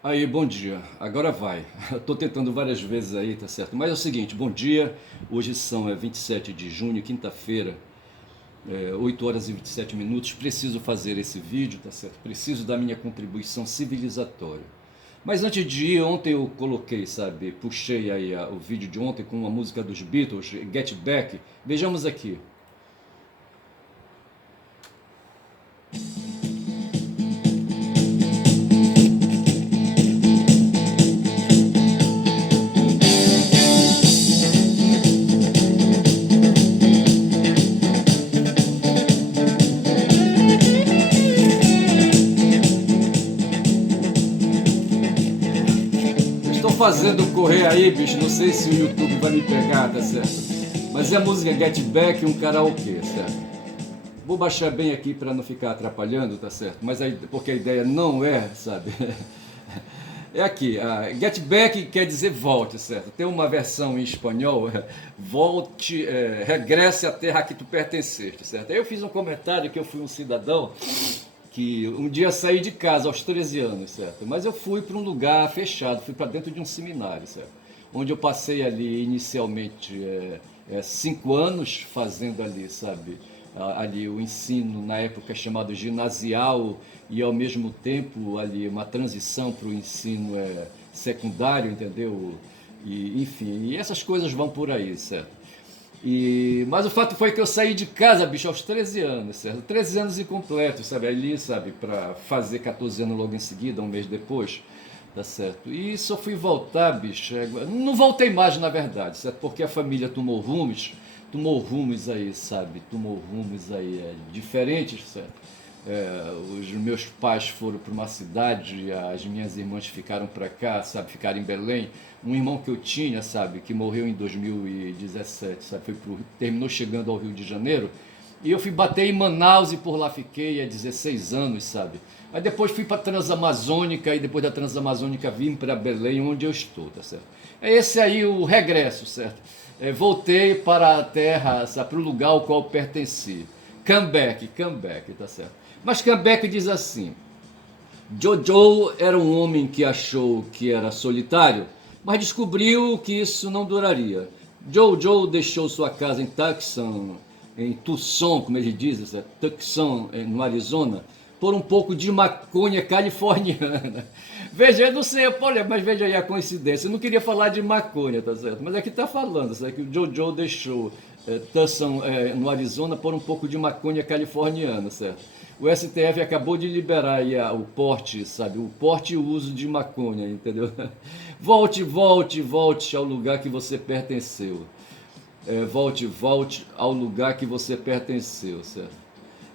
Aí, bom dia. Agora vai. Eu tô tentando várias vezes aí, tá certo? Mas é o seguinte, bom dia. Hoje são 27 de junho, quinta-feira, 8 horas e 27 minutos. Preciso fazer esse vídeo, tá certo? Preciso da minha contribuição civilizatória. Mas antes de ir, ontem eu coloquei, sabe? Puxei aí o vídeo de ontem com uma música dos Beatles, Get Back. Vejamos aqui. Estou fazendo correr aí, bicho. Não sei se o YouTube vai me pegar, tá certo? Mas é a música Get Back, um karaokê, certo? Vou baixar bem aqui para não ficar atrapalhando, tá certo? Mas aí, porque a ideia não é, sabe? É aqui, Get Back quer dizer volte, certo? Tem uma versão em espanhol, volte, regresse à terra a que tu pertenceste, certo? Aí eu fiz um comentário que eu fui um cidadão que um dia saí de casa aos 13 anos, certo? Mas eu fui para um lugar fechado, fui para dentro de um seminário, certo? Onde eu passei ali inicialmente 5 anos fazendo ali, sabe? Ali o ensino na época chamado ginasial e ao mesmo tempo ali uma transição para o ensino secundário, entendeu? E, enfim, e essas coisas vão por aí, certo? Mas o fato foi que eu saí de casa, bicho, aos 13 anos, certo? 13 anos incompletos, sabe? Ali, sabe? Para fazer 14 anos logo em seguida, um mês depois, tá certo? E só fui voltar, bicho. Não voltei mais, na verdade, certo? Porque a família tomou rumos aí, sabe? Tomou rumos aí diferentes, certo? Os meus pais foram para uma cidade, as minhas irmãs ficaram para cá, sabe, ficaram em Belém. Um irmão que eu tinha, sabe, que morreu em 2017, sabe, terminou chegando ao Rio de Janeiro. E eu fui bater em Manaus e por lá fiquei há 16 anos, sabe. Aí depois fui para a Transamazônica e depois da Transamazônica vim para Belém, onde eu estou, tá certo? É esse aí o regresso, certo? Voltei para a terra, sabe, para o lugar ao qual pertenci. Come back, tá certo? Mas Comeback diz assim: Jojo era um homem que achou que era solitário, mas descobriu que isso não duraria. Jojo deixou sua casa em Tucson, como ele diz, Tucson, no Arizona, por um pouco de maconha californiana. Veja, eu não sei, olha, mas veja aí a coincidência. Eu não queria falar de maconha, tá certo? Mas aqui tá falando, sabe, que o Jojo deixou Tucson, no Arizona, por um pouco de maconha californiana, certo? O STF acabou de liberar aí o porte, sabe? O porte e o uso de maconha, entendeu? Volte, volte, volte ao lugar que você pertenceu. Volte, volte ao lugar que você pertenceu, certo?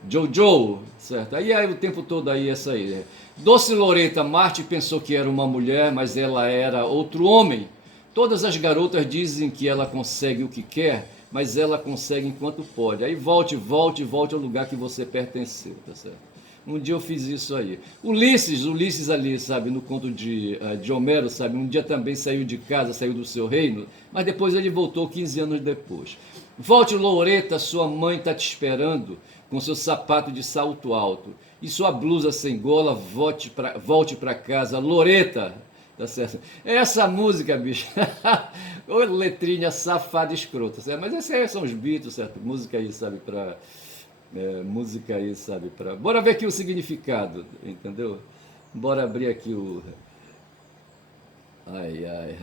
Jojo, certo? Aí o tempo todo aí essa aí. Doce Loreta Marte pensou que era uma mulher, mas ela era outro homem. Todas as garotas dizem que ela consegue o que quer, mas ela consegue enquanto pode. Aí volte, volte, volte ao lugar que você pertenceu, tá certo? Um dia eu fiz isso aí. Ulisses ali, sabe, no conto de Homero, sabe, um dia também saiu de casa, saiu do seu reino, mas depois ele voltou 15 anos depois. Volte, Loreta, sua mãe está te esperando com seu sapato de salto alto e sua blusa sem gola, volte pra casa, Loreta, tá certo? Essa música, bicho, ô letrinha safada escrota, certo? Mas esses aí são os Beatles, certo? Música aí, sabe, para. Bora ver aqui o significado, entendeu? Bora abrir aqui o. Ai, ai.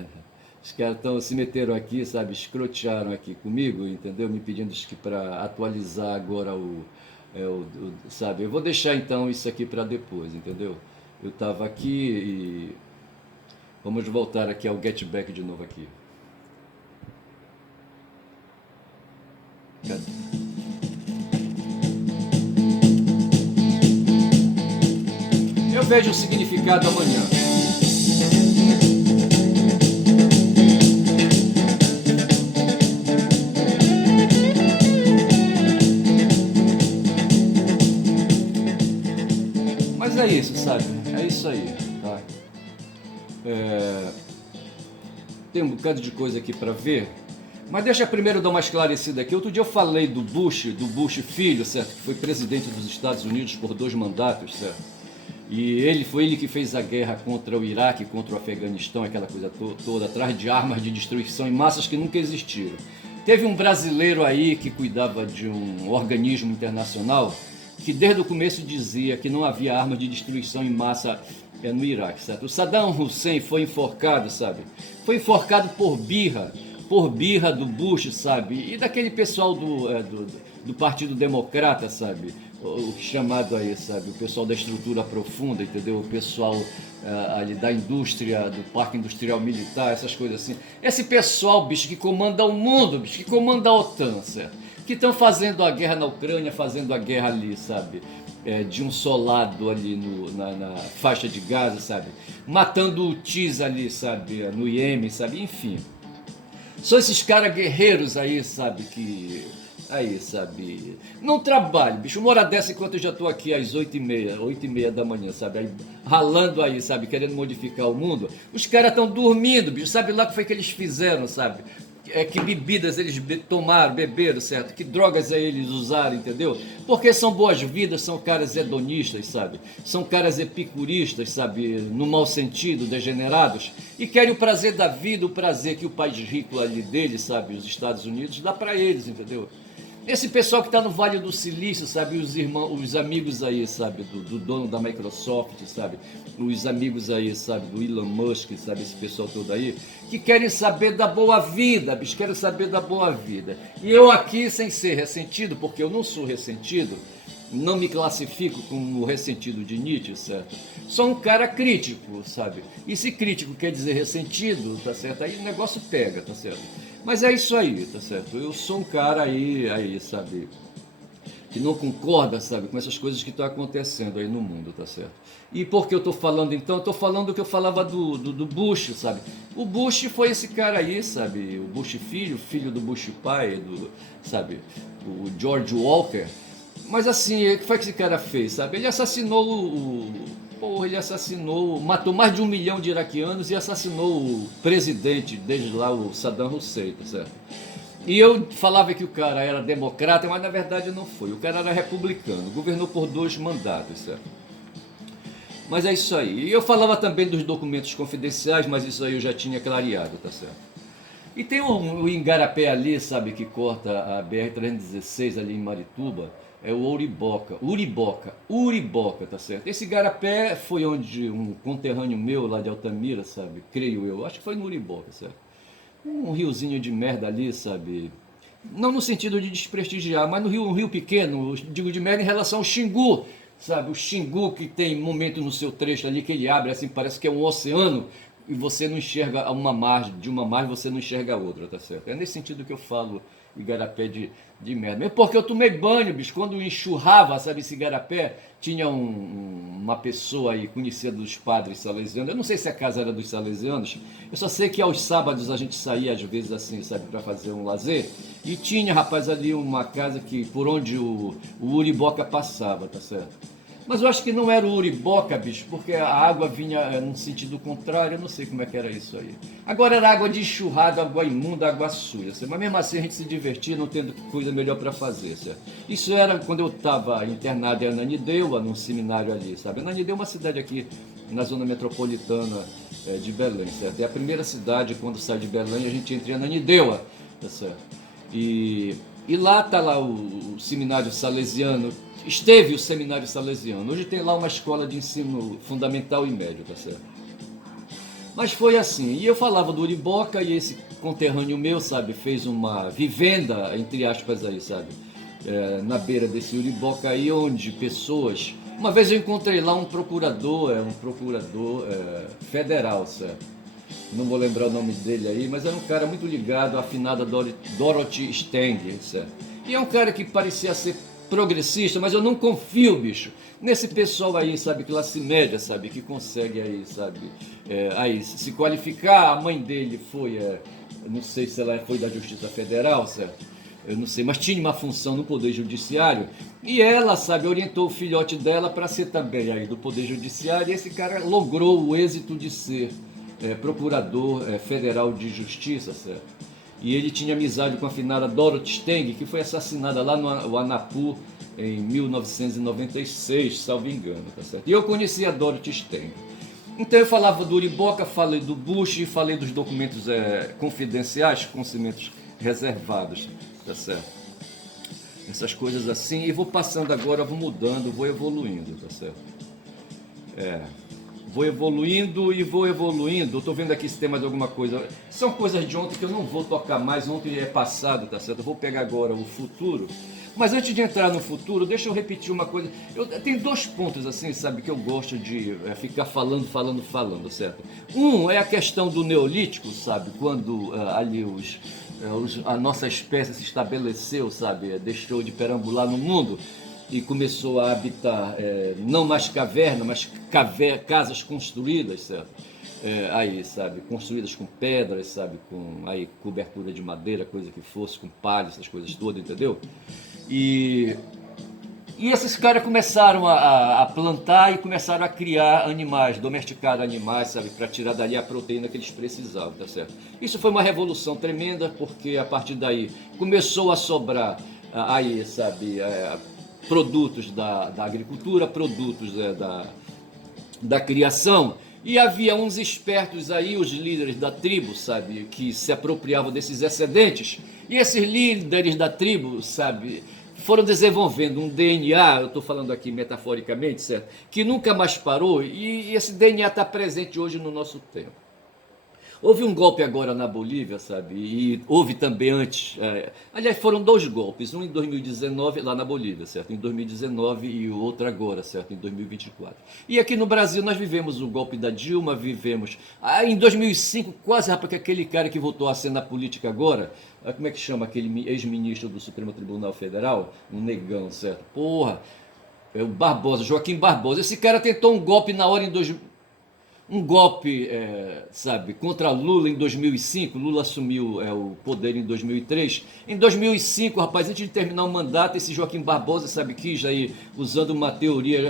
Os caras se meteram aqui, sabe, escrotearam aqui comigo, entendeu? Me pedindo que para atualizar agora sabe? Eu vou deixar então isso aqui para depois, entendeu? Eu tava aqui e vamos voltar aqui ao Get Back de novo aqui. Eu vejo o significado amanhã. Mas é isso, sabe? É isso aí, tá? É, tem um bocado de coisa aqui para ver, mas deixa primeiro dar uma esclarecida aqui. Outro dia eu falei do Bush filho, certo? Que foi presidente dos Estados Unidos por 2 mandatos, certo? E foi ele que fez a guerra contra o Iraque, contra o Afeganistão, aquela coisa toda, atrás de armas de destruição em massas que nunca existiram. Teve um brasileiro aí que cuidava de um organismo internacional que desde o começo dizia que não havia arma de destruição em massa no Iraque, certo? O Saddam Hussein foi enforcado, sabe? Foi enforcado por birra do Bush, sabe? E daquele pessoal do Partido Democrata, sabe? O chamado aí, sabe? O pessoal da estrutura profunda, entendeu? O pessoal ali da indústria, do Parque Industrial Militar, essas coisas assim. Esse pessoal, bicho, que comanda o mundo, bicho, que comanda a OTAN, certo? Que estão fazendo a guerra na Ucrânia, fazendo a guerra ali, sabe? De um solado ali na faixa de Gaza, sabe? Matando o Tis ali, sabe? No Iêmen, sabe? Enfim. São esses caras guerreiros aí, sabe? Aí, sabe? Não trabalho, bicho. Uma hora dessa, enquanto eu já tô aqui às 8h30 da manhã, sabe? Aí, ralando aí, sabe? Querendo modificar o mundo. Os caras estão dormindo, bicho. Sabe lá o que foi que eles fizeram, sabe? Que bebidas eles tomaram, beberam, certo? Que drogas aí eles usaram, entendeu? Porque são boas-vidas, são caras hedonistas, sabe? São caras epicuristas, sabe? No mau sentido, degenerados. E querem o prazer da vida, o prazer que o país rico ali deles, sabe? Os Estados Unidos, dá pra eles, entendeu? Esse pessoal que está no Vale do Silício, sabe, os amigos aí, sabe, do dono da Microsoft, sabe, os amigos aí, sabe, do Elon Musk, sabe, esse pessoal todo aí, que querem saber da boa vida, bicho, querem saber da boa vida. E eu aqui, sem ser ressentido, porque eu não sou ressentido, não me classifico como ressentido de Nietzsche, certo? Sou um cara crítico, sabe? E se crítico quer dizer ressentido, tá certo? Aí o negócio pega, tá certo? Mas é isso aí, tá certo? Eu sou um cara aí, sabe? Que não concorda, sabe? Com essas coisas que estão acontecendo aí no mundo, tá certo? E por que eu tô falando então? Eu tô falando do que eu falava do Bush, sabe? O Bush foi esse cara aí, sabe? O Bush filho do Bush pai, sabe? O George Walker. Mas assim, o que foi que esse cara fez, sabe? Ele assassinou, matou mais de 1 milhão de iraquianos e assassinou o presidente, desde lá o Saddam Hussein, tá certo? E eu falava que o cara era democrata, mas na verdade não foi. O cara era republicano, governou por 2 mandatos, certo? Mas é isso aí. E eu falava também dos documentos confidenciais, mas isso aí eu já tinha clareado, tá certo? E tem o Igarapé ali, sabe, que corta a BR-316 ali em Marituba, é o Uriboca, tá certo? Esse Igarapé foi onde um conterrâneo meu lá de Altamira, sabe, creio eu, acho que foi no Uriboca, certo? Um riozinho de merda ali, sabe, não no sentido de desprestigiar, mas um rio pequeno, digo de merda em relação ao Xingu, sabe, o Xingu que tem momento no seu trecho ali que ele abre assim, parece que é um oceano, e você não enxerga uma margem, de uma margem você não enxerga a outra, tá certo? É nesse sentido que eu falo Igarapé de merda. Mesmo porque eu tomei banho, bicho, quando enxurrava, sabe, esse Igarapé, tinha uma pessoa aí, conhecida dos padres salesianos, eu não sei se a casa era dos salesianos, eu só sei que aos sábados a gente saía às vezes assim, sabe, para fazer um lazer, e tinha, rapaz, ali uma casa que, por onde o Uriboca passava, tá certo? Mas eu acho que não era o Uriboca, bicho, porque a água vinha num sentido contrário, eu não sei como é que era isso aí. Agora era água de enxurrada, água imunda, água suja, mas mesmo assim a gente se divertia não tendo coisa melhor para fazer, certo? Isso era quando eu estava internado em Ananindeua, num seminário ali, sabe? Ananindeua é uma cidade aqui na zona metropolitana de Belém, certo? É a primeira cidade, quando sai de Belém, a gente entra em Ananindeua, tá certo? E lá está lá o seminário salesiano. Esteve o seminário salesiano. Hoje tem lá uma escola de ensino fundamental e médio, tá certo? Mas foi assim. E eu falava do Uriboca e esse conterrâneo meu, sabe, fez uma vivenda, entre aspas aí, sabe, na beira desse Uriboca aí, onde pessoas... Uma vez eu encontrei lá um procurador federal, certo? Não vou lembrar o nome dele aí, mas era um cara muito ligado à afinada Dorothy Stang, certo? E é um cara que parecia ser progressista, mas eu não confio, bicho, nesse pessoal aí, sabe, classe média, sabe, que consegue aí, sabe, aí se qualificar. A mãe dele foi, não sei se ela foi da Justiça Federal, certo? Eu não sei, mas tinha uma função no Poder Judiciário, e ela, sabe, orientou o filhote dela para ser também aí do Poder Judiciário, e esse cara logrou o êxito de ser procurador federal de justiça, certo? E ele tinha amizade com a finada Dorothy Steng, que foi assassinada lá no Anapu em 1996, salvo engano, tá certo? E eu conheci a Dorothy Steng. Então eu falava do Uriboca, falei do Bush, falei dos documentos confidenciais, conhecimentos reservados, tá certo? Essas coisas assim, e vou passando agora, vou mudando, vou evoluindo, tá certo? Vou evoluindo e vou evoluindo. Eu tô vendo aqui se tem mais alguma coisa. São coisas de ontem que eu não vou tocar mais, ontem é passado, tá certo? Eu vou pegar agora o futuro. Mas antes de entrar no futuro, deixa eu repetir uma coisa. Eu tenho dois pontos assim, sabe, que eu gosto de ficar falando, certo? Um é a questão do Neolítico, sabe? Quando ali a nossa espécie se estabeleceu, sabe? Deixou de perambular no mundo e começou a habitar não mais caverna, mas casas construídas, certo? Aí, sabe, construídas com pedras, sabe, com aí cobertura de madeira, coisa que fosse, com palha, essas coisas todas, entendeu? E esses caras começaram a plantar e começaram a criar animais, domesticar animais, sabe, para tirar dali a proteína que eles precisavam, tá certo? Isso foi uma revolução tremenda, porque a partir daí começou a sobrar aí, sabe, produtos da agricultura, produtos da criação, e havia uns espertos aí, os líderes da tribo, sabe, que se apropriavam desses excedentes, e esses líderes da tribo, sabe, foram desenvolvendo um DNA, eu estou falando aqui metaforicamente, certo, que nunca mais parou, e esse DNA está presente hoje no nosso tempo. Houve um golpe agora na Bolívia, sabe? E houve também antes. Aliás, foram dois golpes, um em 2019 lá na Bolívia, certo? Em 2019 e o outro agora, certo? Em 2024. E aqui no Brasil nós vivemos o golpe da Dilma, vivemos. Em 2005, quase, rapaz, que aquele cara que voltou a ser na política agora, como é que chama aquele ex-ministro do Supremo Tribunal Federal? Um negão, certo? Porra, é o Barbosa, Joaquim Barbosa. Esse cara tentou um golpe na hora um golpe, sabe, contra Lula em 2005. Lula assumiu o poder em 2003. Em 2005, rapaz, antes de terminar o mandato, esse Joaquim Barbosa, sabe, quis aí, usando uma teoria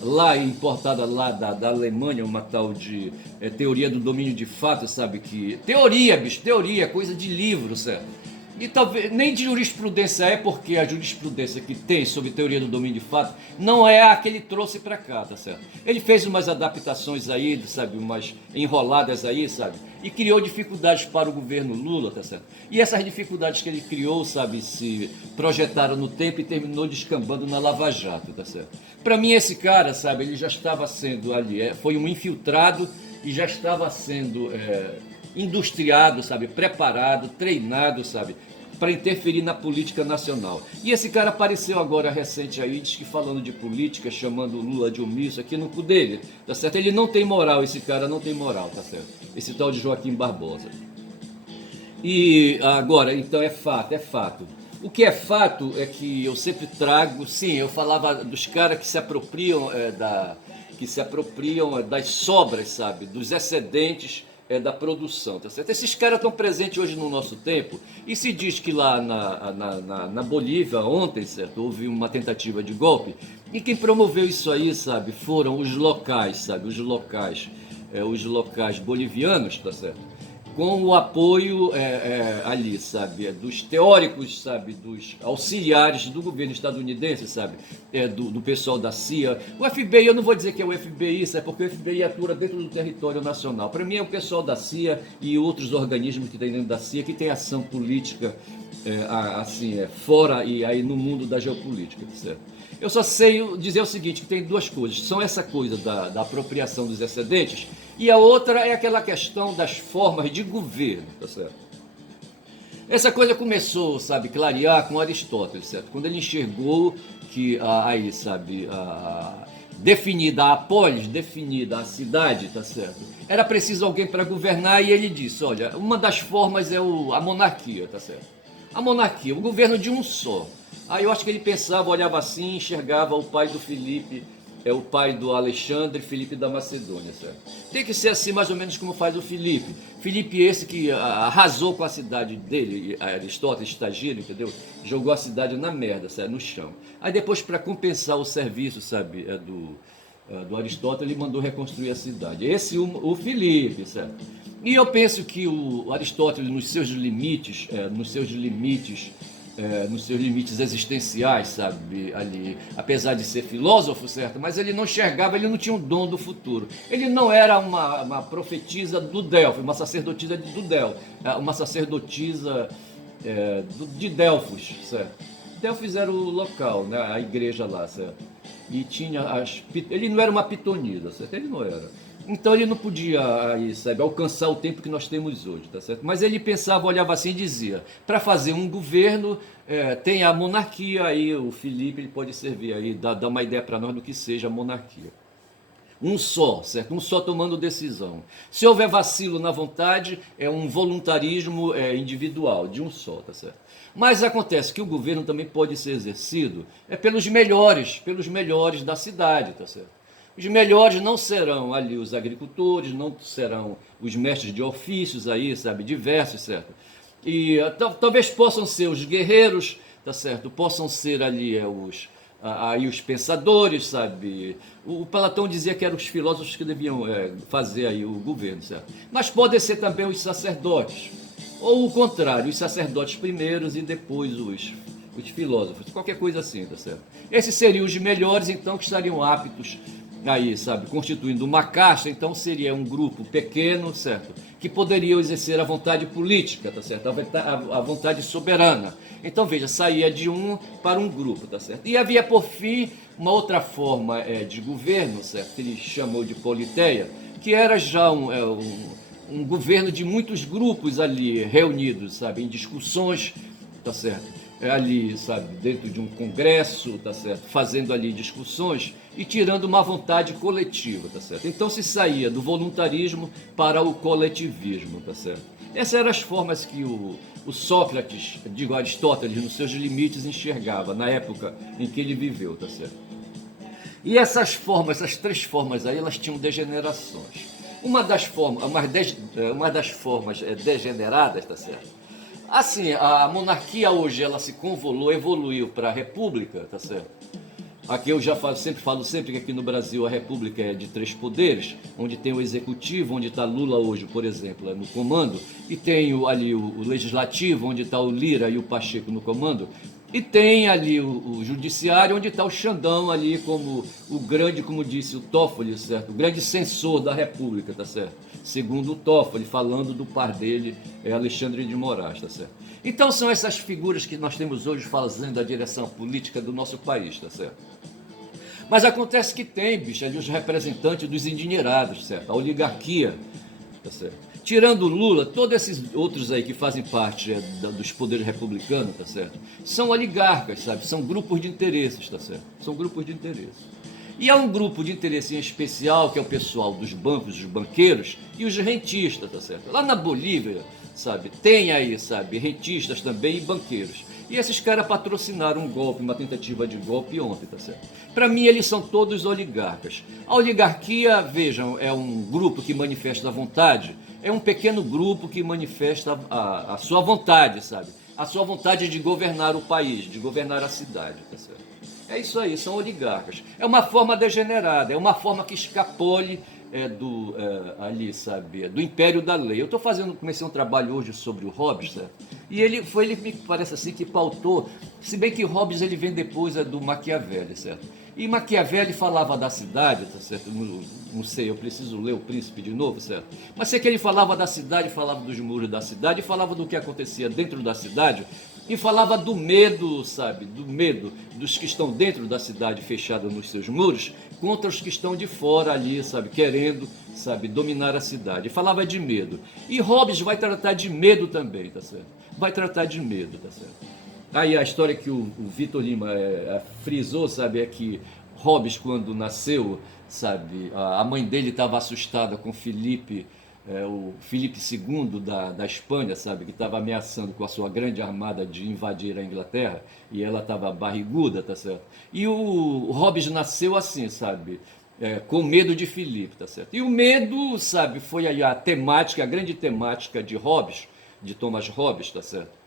lá importada lá da Alemanha, uma tal de teoria do domínio de fato, sabe, que teoria, bicho, teoria, coisa de livro, certo? E talvez nem de jurisprudência porque a jurisprudência que tem sobre teoria do domínio de fato não é a que ele trouxe para cá, tá certo? Ele fez umas adaptações aí, sabe, umas enroladas aí, sabe? E criou dificuldades para o governo Lula, tá certo? E essas dificuldades que ele criou, sabe, se projetaram no tempo e terminou descambando na Lava Jato, tá certo? Para mim esse cara, sabe, ele já estava sendo ali, foi um infiltrado e já estava sendo industriado, sabe, preparado, treinado, sabe, para interferir na política nacional. E esse cara apareceu agora recente aí, diz que falando de política, chamando o Lula de omisso, aqui no cu dele, tá certo? Ele não tem moral, esse cara não tem moral, tá certo? Esse tal de Joaquim Barbosa. E agora, então é fato. O que é fato é que eu sempre trago, sim, eu falava dos caras que se apropriam das sobras, sabe, dos excedentes da produção, tá certo? Esses caras estão presentes hoje no nosso tempo e se diz que lá na Bolívia ontem, certo, houve uma tentativa de golpe e quem promoveu isso aí, sabe, foram os locais, sabe, os locais bolivianos, tá certo? Com o apoio ali, sabe, dos teóricos, sabe, dos auxiliares do governo estadunidense, sabe, do pessoal da CIA. O FBI, eu não vou dizer que é o FBI, sabe, porque o FBI atua dentro do território nacional. Para mim é o pessoal da CIA e outros organismos que tem dentro da CIA que tem ação política, assim, fora e aí no mundo da geopolítica, certo? Eu só sei dizer o seguinte, que tem duas coisas. São essa coisa da apropriação dos excedentes e a outra é aquela questão das formas de governo, tá certo? Essa coisa começou, sabe, clarear com Aristóteles, certo? Quando ele enxergou que aí, sabe, definida a polis, definida a cidade, tá certo? Era preciso alguém para governar e ele disse, olha, uma das formas é a monarquia, tá certo? A monarquia, o governo de um só. Aí eu acho que ele pensava, olhava assim, enxergava o pai do Filipe, o pai do Alexandre, Filipe da Macedônia, certo? Tem que ser assim mais ou menos como faz o Filipe. Filipe esse que arrasou com a cidade dele, Aristóteles, Estagiro, entendeu? Jogou a cidade na merda, certo? No chão. Aí depois, para compensar o serviço, sabe, do Aristóteles, ele mandou reconstruir a cidade. Esse o Filipe, certo? E eu penso que o Aristóteles, nos seus limites existenciais, sabe, ali, apesar de ser filósofo, certo, mas ele não enxergava, ele não tinha um dom do futuro. Ele não era uma profetisa do Delfos, uma sacerdotisa do Delfos, uma sacerdotisa de Delfos, certo. Delfos era o local, né, a igreja lá, certo. E tinha ele não era uma pitonisa, certo? Ele não era. Então ele não podia aí, sabe, alcançar o tempo que nós temos hoje, tá certo? Mas ele pensava, olhava assim e dizia, para fazer um governo, tem a monarquia aí, o Felipe ele pode servir aí, dar uma ideia para nós do que seja a monarquia. Um só, certo? Um só tomando decisão. Se houver vacilo na vontade, é um voluntarismo individual, de um só, tá certo? Mas acontece que o governo também pode ser exercido pelos melhores da cidade, tá certo? Os melhores não serão ali os agricultores, não serão os mestres de ofícios aí, sabe, diversos, certo? E talvez possam ser os guerreiros, tá certo? Possam ser ali aí os pensadores, sabe? O Platão dizia que eram os filósofos que deviam fazer aí o governo, certo? Mas podem ser também os sacerdotes, ou o contrário, os sacerdotes primeiros e depois os filósofos, qualquer coisa assim, tá certo? Esses seriam os melhores, então, que estariam aptos aí, sabe, constituindo uma caixa, então seria um grupo pequeno, certo? Que poderia exercer a vontade política, tá certo? A vontade soberana. Então, veja, saía de um para um grupo, tá certo? E havia, por fim, uma outra forma de governo, certo? Que ele chamou de politeia, que era já um governo de muitos grupos ali reunidos, sabe, em discussões, tá certo? Ali, sabe, dentro de um congresso, tá certo? Fazendo ali discussões e tirando uma vontade coletiva, tá certo? Então se saía do voluntarismo para o coletivismo, tá certo? Essas eram as formas que o Sócrates, digo Aristóteles, nos seus limites enxergava na época em que ele viveu, tá certo? E essas três formas aí, elas tinham degenerações. Uma das formas degeneradas, tá certo? Assim, a monarquia hoje ela se convolou, evoluiu para a república, tá certo? Aqui eu já falo sempre que aqui no Brasil a república é de três poderes, onde tem o executivo, onde está Lula hoje, por exemplo, no comando, e tem ali o legislativo, onde está o Lira e o Pacheco no comando, e tem ali o judiciário, onde está o Xandão ali como o grande, como disse o Toffoli, certo? O grande censor da República, tá certo? Segundo o Toffoli, falando do par dele, Alexandre de Moraes, tá certo? Então são essas figuras que nós temos hoje fazendo a direção política do nosso país, tá certo? Mas acontece que tem, bicho, ali os representantes dos endinheirados, certo? A oligarquia, tá certo? Tirando o Lula, todos esses outros aí que fazem parte dos poderes republicanos, tá certo? São oligarcas, sabe? São grupos de interesses, tá certo? São grupos de interesses. E há um grupo de interesse em especial, que é o pessoal dos bancos, os banqueiros e os rentistas, tá certo? Lá na Bolívia, sabe, tem aí, sabe, rentistas também e banqueiros. E esses caras patrocinaram um golpe, uma tentativa de golpe ontem, tá certo? Para mim, eles são todos oligarcas. A oligarquia, vejam, é um grupo que manifesta a vontade, é um pequeno grupo que manifesta a sua vontade, sabe? A sua vontade de governar o país, de governar a cidade, tá certo? É isso aí, são oligarcas. É uma forma degenerada, é uma forma que escapole ali, sabe, do império da lei. Comecei um trabalho hoje sobre o Hobbes, certo? E ele me parece assim que pautou, se bem que Hobbes ele vem depois do Maquiavelli, certo? E Maquiavelli falava da cidade, tá certo? Não sei, eu preciso ler o Príncipe de novo, certo? Mas sei que ele falava da cidade, falava dos muros da cidade, falava do que acontecia dentro da cidade, e falava do medo, sabe? Do medo dos que estão dentro da cidade fechada nos seus muros contra os que estão de fora ali, sabe? Querendo, sabe? Dominar a cidade. E falava de medo. E Hobbes vai tratar de medo também, tá certo? Vai tratar de medo, tá certo? Aí a história que o Vitor Lima frisou, sabe? É que Hobbes, quando nasceu, sabe? A mãe dele estava assustada com o Filipe II da Espanha, sabe, que estava ameaçando com a sua grande armada de invadir a Inglaterra, e ela estava barriguda, tá certo? E o Hobbes nasceu assim, sabe, com medo de Filipe, tá certo? E o medo, sabe, foi aí a grande temática de Hobbes, de Thomas Hobbes, tá certo?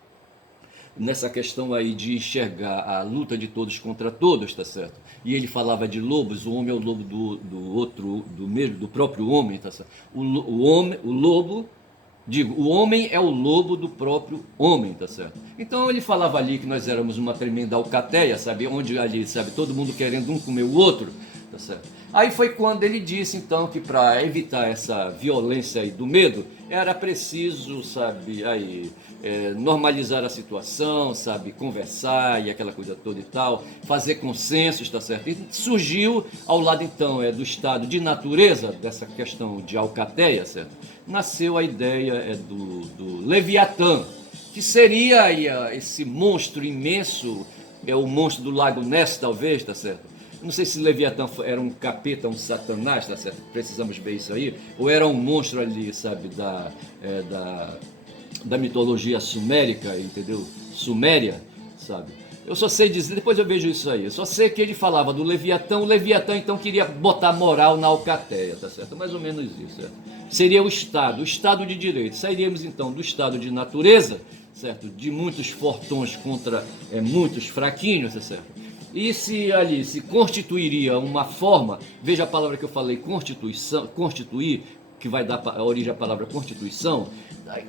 Nessa questão aí de enxergar a luta de todos contra todos, tá certo? E ele falava de lobos, o homem é o lobo do próprio homem, tá certo? O lobo Digo, o homem é o lobo do próprio homem, tá certo? Então ele falava ali que nós éramos uma tremenda alcateia, sabe? Onde ali, sabe, todo mundo querendo um comer o outro, tá certo? Aí foi quando ele disse então que para evitar essa violência aí do medo, era preciso, sabe, aí normalizar a situação, sabe, conversar e aquela coisa toda e tal, fazer consensos, tá certo? E surgiu ao lado então do estado de natureza, dessa questão de alcateia, certo? Nasceu a ideia do Leviatã, que seria aí, esse monstro imenso, o monstro do Lago Ness, talvez, tá certo? Não sei se Leviatã era um capeta, um satanás, tá certo? Precisamos ver isso aí. Ou era um monstro ali, sabe, da mitologia sumérica, entendeu? Suméria, sabe? Eu só sei dizer, depois eu vejo isso aí. Eu só sei que ele falava do Leviatã. O Leviatã então queria botar moral na alcateia, tá certo? Mais ou menos isso, certo? Seria o Estado de Direito. Sairíamos então do Estado de natureza, certo? De muitos fortões contra muitos fraquinhos, tá certo? E se ali se constituiria uma forma, veja a palavra que eu falei, constituição, constituir, que vai dar a origem à palavra Constituição,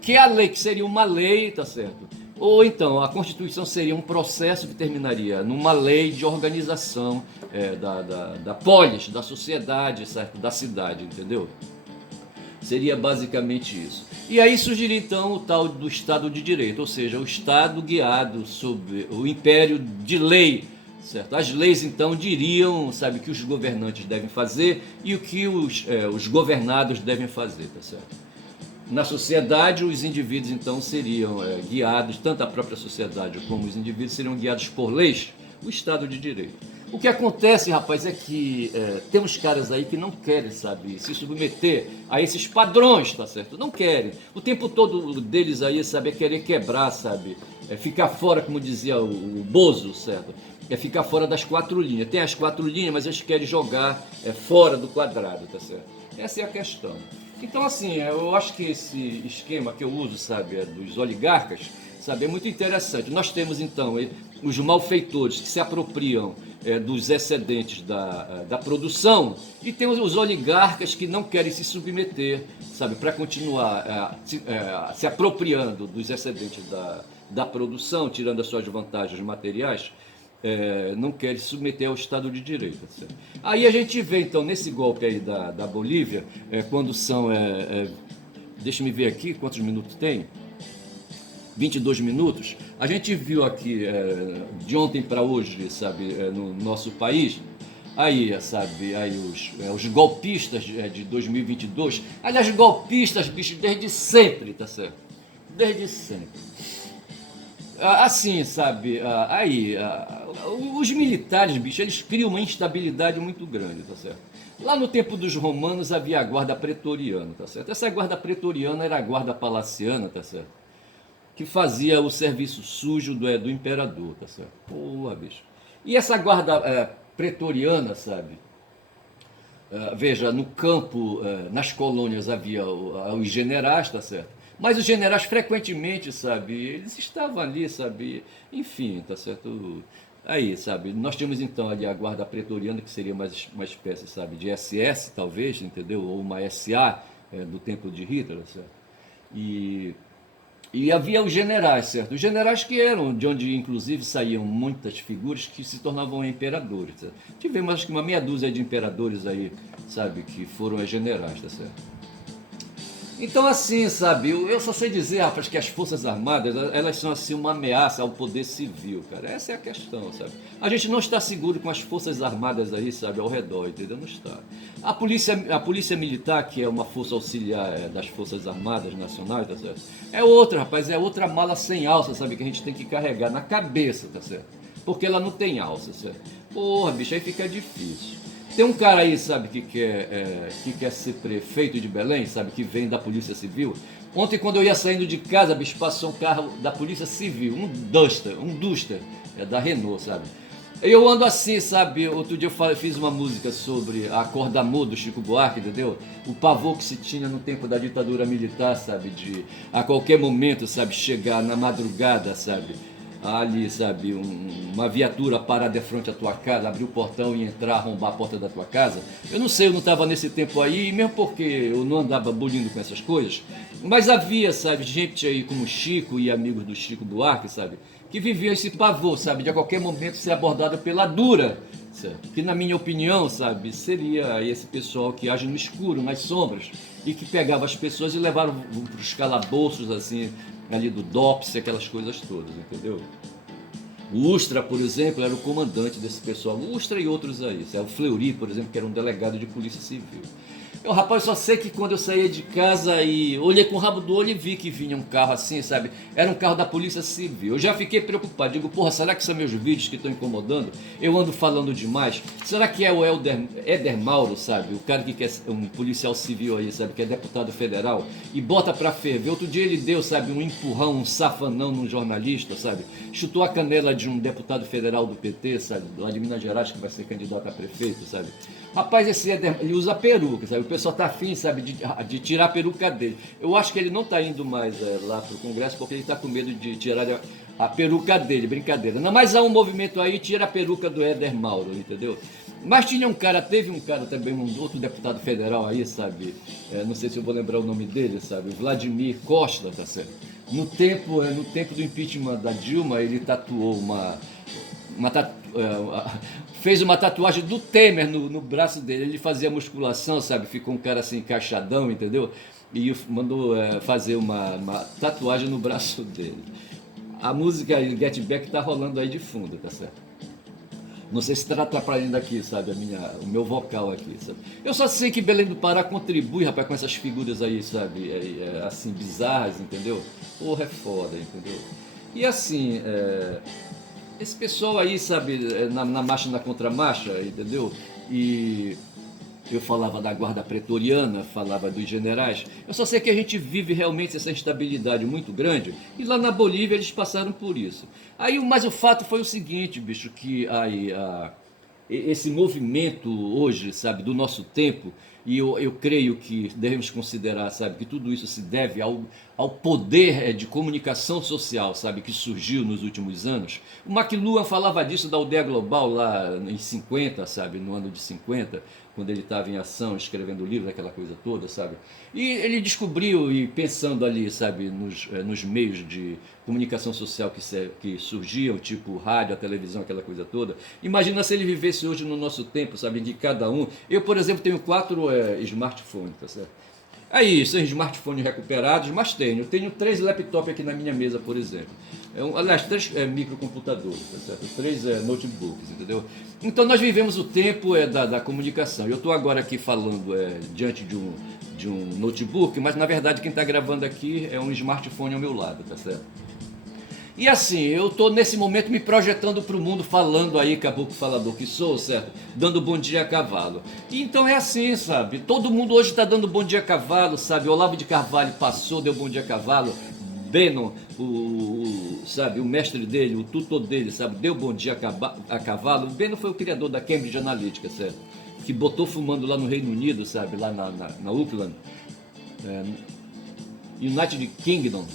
que é a lei, que seria uma lei, tá certo? Ou então a Constituição seria um processo que terminaria numa lei de organização da polis, da sociedade, certo? Da cidade, entendeu? Seria basicamente isso. E aí surgiria então o tal do Estado de Direito, ou seja, o Estado guiado sob o império de lei, certo? As leis então diriam, sabe, o que os governantes devem fazer e o que os governados devem fazer, tá certo? Na sociedade, os indivíduos então seriam guiados, tanto a própria sociedade como os indivíduos seriam guiados por leis, o Estado de Direito. O que acontece, rapaz, é que temos caras aí que não querem, sabe, se submeter a esses padrões, tá certo? Não querem. O tempo todo deles aí, sabe, é querer quebrar, sabe? Ficar fora, como dizia o Bozo, certo? É ficar fora das quatro linhas. Tem as quatro linhas, mas eles querem jogar fora do quadrado, tá certo? Essa é a questão. Então, assim, eu acho que esse esquema que eu uso, sabe, dos oligarcas, sabe, é muito interessante. Nós temos, então, os malfeitores que se apropriam dos excedentes da produção e temos os oligarcas que não querem se submeter, sabe, para continuar se apropriando dos excedentes da produção, tirando as suas vantagens materiais. Não querem se submeter ao Estado de Direito. Certo? Aí a gente vê, então, nesse golpe aí da Bolívia, quando são, deixa-me ver aqui quantos minutos tem, 22 minutos, a gente viu aqui, de ontem para hoje, sabe, no nosso país, aí, sabe, aí os golpistas de 2022, aliás, golpistas, bicho, desde sempre, tá certo? Desde sempre. Assim, sabe, os militares, bicho, eles criam uma instabilidade muito grande, tá certo? Lá no tempo dos romanos havia a guarda pretoriana, tá certo? Essa guarda pretoriana era a guarda palaciana, tá certo? Que fazia o serviço sujo do imperador, tá certo? Porra, bicho. E essa guarda pretoriana, sabe? Veja, no campo, nas colônias havia os generais, tá certo? Mas os generais frequentemente, sabe, eles estavam ali, sabe, enfim, tá certo? Aí, sabe, nós tínhamos então ali a guarda pretoriana, que seria mais uma espécie, sabe, de SS, talvez, entendeu? Ou uma SA do tempo de Hitler, certo? E havia os generais, certo? Os generais que eram, de onde inclusive saíam muitas figuras que se tornavam imperadores, certo? Tivemos acho que uma meia dúzia de imperadores aí, sabe, que foram generais, tá certo? Então, assim, sabe, eu só sei dizer, rapaz, que as Forças Armadas, elas são, assim, uma ameaça ao poder civil, cara. Essa é a questão, sabe? A gente não está seguro com as Forças Armadas aí, sabe, ao redor, entendeu? Não está. A polícia Militar, que é uma força auxiliar das Forças Armadas Nacionais, tá certo? É outra, rapaz, é outra mala sem alça, sabe, que a gente tem que carregar na cabeça, tá certo? Porque ela não tem alça, certo? Porra, bicho, aí fica difícil. Tem um cara aí, sabe, que quer ser prefeito de Belém, sabe, que vem da Polícia Civil. Ontem, quando eu ia saindo de casa, bicho, passou um carro da Polícia Civil, um Duster, da Renault, sabe. Eu ando assim, sabe, outro dia eu fiz uma música sobre a Cor d'Amor do Chico Buarque, entendeu? O pavor que se tinha no tempo da ditadura militar, sabe, de a qualquer momento, sabe, chegar na madrugada, sabe, ali, sabe, uma viatura parar de frente à tua casa, abrir o portão e entrar, arrombar a porta da tua casa. Eu não sei, eu não estava nesse tempo aí, mesmo porque eu não andava bulindo com essas coisas, mas havia, sabe, gente aí como Chico e amigos do Chico Buarque, sabe, que viviam esse pavor, sabe, de a qualquer momento ser abordado pela dura, certo? Que na minha opinião, sabe, seria esse pessoal que age no escuro, nas sombras, e que pegava as pessoas e levava para os calabouços, assim, ali do DOPS, aquelas coisas todas, entendeu? O Ustra, por exemplo, era o comandante desse pessoal. O Ustra e outros aí. O Fleury, por exemplo, que era um delegado de polícia civil. Eu, rapaz, só sei que quando eu saía de casa e olhei com o rabo do olho e vi que vinha um carro assim, sabe? Era um carro da Polícia Civil. Eu já fiquei preocupado. Digo, porra, será que são meus vídeos que estão incomodando? Eu ando falando demais. Será que é o Éder Mauro, sabe? O cara que quer um policial civil aí, sabe? Que é deputado federal. E bota pra ferver. Outro dia ele deu, sabe? Um empurrão, um safanão num jornalista, sabe? Chutou a canela de um deputado federal do PT, sabe? Lá de Minas Gerais, que vai ser candidato a prefeito, sabe? Rapaz, esse Éder, ele usa peruca, sabe? O pessoal tá afim, sabe, de tirar a peruca dele. Eu acho que ele não tá indo mais lá pro Congresso porque ele tá com medo de tirar a peruca dele, brincadeira. Não, mas há um movimento aí, tira a peruca do Éder Mauro, entendeu? Mas tinha um cara, teve um cara também, um outro deputado federal aí, sabe? Não sei se eu vou lembrar o nome dele, sabe? Vladimir Costa, tá certo? No tempo do impeachment da Dilma, ele tatuou fez uma tatuagem do Temer no braço dele. Ele fazia musculação, sabe? Ficou um cara assim, encaixadão, entendeu? E mandou fazer uma tatuagem no braço dele. A música Get Back tá rolando aí de fundo, tá certo? Não sei se está atrapalhando aqui, sabe, o meu vocal aqui, sabe? Eu só sei que Belém do Pará contribui, rapaz, com essas figuras aí, sabe, assim, bizarras, entendeu? Porra, é foda, entendeu? E assim, esse pessoal aí, sabe, na marcha, na contramarcha, entendeu? E eu falava da guarda pretoriana, falava dos generais. Eu só sei que a gente vive realmente essa instabilidade muito grande. E lá na Bolívia eles passaram por isso. Mas o fato foi o seguinte, bicho, que esse movimento hoje, sabe, do nosso tempo, e eu creio que devemos considerar, sabe, que tudo isso se deve ao poder de comunicação social, sabe, que surgiu nos últimos anos. O McLuhan falava disso da aldeia global lá em 50, sabe, no ano de 50, quando ele estava em ação, escrevendo o livro, aquela coisa toda, sabe? E ele descobriu, e pensando ali, sabe, nos meios de comunicação social que surgiam, tipo rádio, a televisão, aquela coisa toda. Imagina se ele vivesse hoje no nosso tempo, sabe, de cada um. Eu, por exemplo, tenho 4 smartphones, tá certo? Aí, sem smartphones recuperados, mas tenho. Tenho 3 laptops aqui na minha mesa, por exemplo. Aliás, 3 microcomputadores, tá certo? 3 notebooks, entendeu? Então nós vivemos o tempo da comunicação. Eu estou agora aqui falando diante de um notebook, mas na verdade quem está gravando aqui é um smartphone ao meu lado, tá certo? E assim, eu estou nesse momento me projetando para o mundo, falando aí, caboclo falador que sou, certo? Dando bom dia a cavalo. E então é assim, sabe? Todo mundo hoje está dando bom dia a cavalo, sabe? Olavo de Carvalho passou, deu bom dia a cavalo. Bannon, sabe, o mestre dele, o tutor dele, sabe, deu bom dia a cavalo. O Bannon foi o criador da Cambridge Analytica, certo? Que botou fumando lá no Reino Unido, sabe, lá na Auckland, United Kingdom.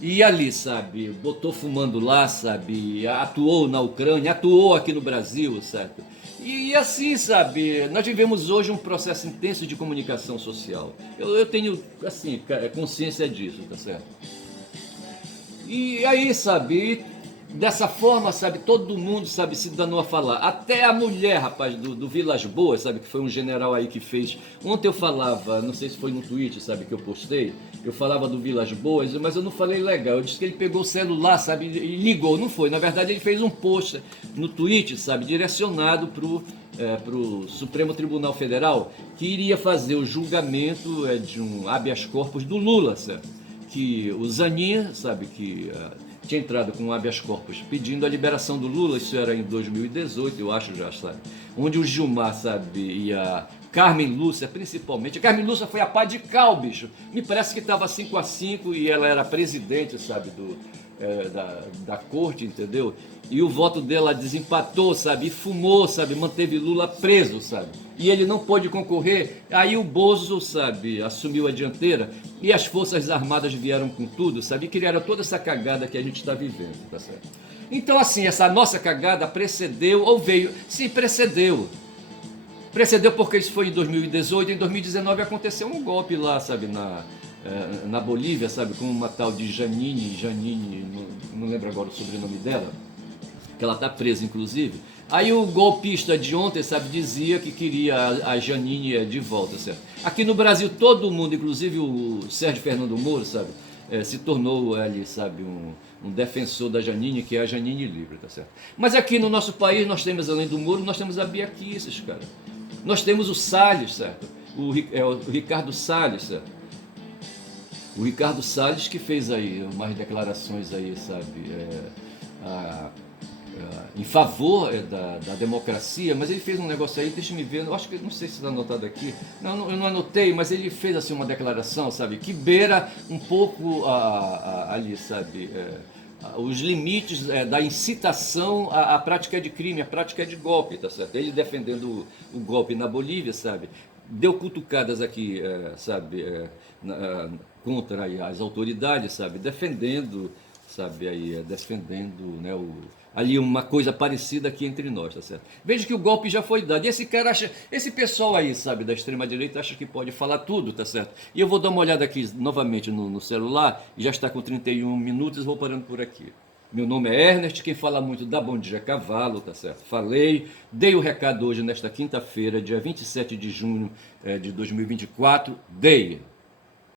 E ali, sabe, botou fumando lá, sabe, atuou na Ucrânia, atuou aqui no Brasil, certo? E assim, sabe, nós vivemos hoje um processo intenso de comunicação social. Eu tenho, assim, consciência disso, tá certo? E aí, sabe, dessa forma, sabe, todo mundo, sabe, se danou a falar. Até a mulher, rapaz, do Vilas Boas, sabe, que foi um general aí que fez. Ontem eu falava, não sei se foi no Twitter, sabe, que eu postei, eu falava do Vilas Boas, mas eu não falei legal. Eu disse que ele pegou o celular, sabe, e ligou. Não foi, na verdade ele fez um post no Twitter, sabe, direcionado pro Supremo Tribunal Federal, que iria fazer o julgamento de um habeas corpus do Lula, certo? Que o Zanin, sabe, que tinha entrado com um habeas corpus pedindo a liberação do Lula, isso era em 2018, eu acho já, sabe? Onde o Gilmar, sabe, e a Carmen Lúcia, principalmente. A Carmen Lúcia foi a pá de cal, bicho. Me parece que estava 5-5 e ela era presidente, sabe, da corte, entendeu? E o voto dela desempatou, sabe, e fumou, sabe, manteve Lula preso, sabe, e ele não pôde concorrer. Aí o Bozo, sabe, assumiu a dianteira e as Forças Armadas vieram com tudo, sabe, e criaram toda essa cagada que a gente está vivendo, tá certo? Então, assim, essa nossa cagada precedeu ou veio? Sim, precedeu. Precedeu porque isso foi em 2018, em 2019 aconteceu um golpe lá, sabe, na Bolívia, sabe, com uma tal de Janine, não lembro agora o sobrenome dela, que ela está presa, inclusive. Aí o golpista de ontem, sabe, dizia que queria a Janine de volta, certo? Aqui no Brasil, todo mundo, inclusive o Sérgio Fernando Moro, sabe, se tornou ali, sabe, um defensor da Janine, que é a Janine livre, tá certo? Mas aqui no nosso país, nós temos, além do Moro, nós temos a Bia Kicis, cara. Nós temos o Salles, certo? O Ricardo Salles, certo? O Ricardo Salles que fez aí umas declarações aí, sabe, em favor da democracia, mas ele fez um negócio aí, deixa me ver, eu acho que, não sei se está anotado aqui, não, eu não anotei, mas ele fez assim uma declaração, sabe, que beira um pouco ali, sabe, os limites da incitação à prática de crime, à prática de golpe, tá certo? Ele defendendo o golpe na Bolívia, sabe, deu cutucadas aqui, sabe, contra aí as autoridades, sabe, defendendo, sabe, aí, defendendo, né, ali uma coisa parecida aqui entre nós, tá certo? Veja que o golpe já foi dado. E esse cara acha, esse pessoal aí, sabe, da extrema direita acha que pode falar tudo, tá certo? E eu vou dar uma olhada aqui novamente no celular, e já está com 31 minutos, vou parando por aqui. Meu nome é Ernest, quem fala muito da Bom Dia Cavalo, tá certo? Falei, dei o recado hoje nesta quinta-feira, dia 27 de junho de 2024, dei.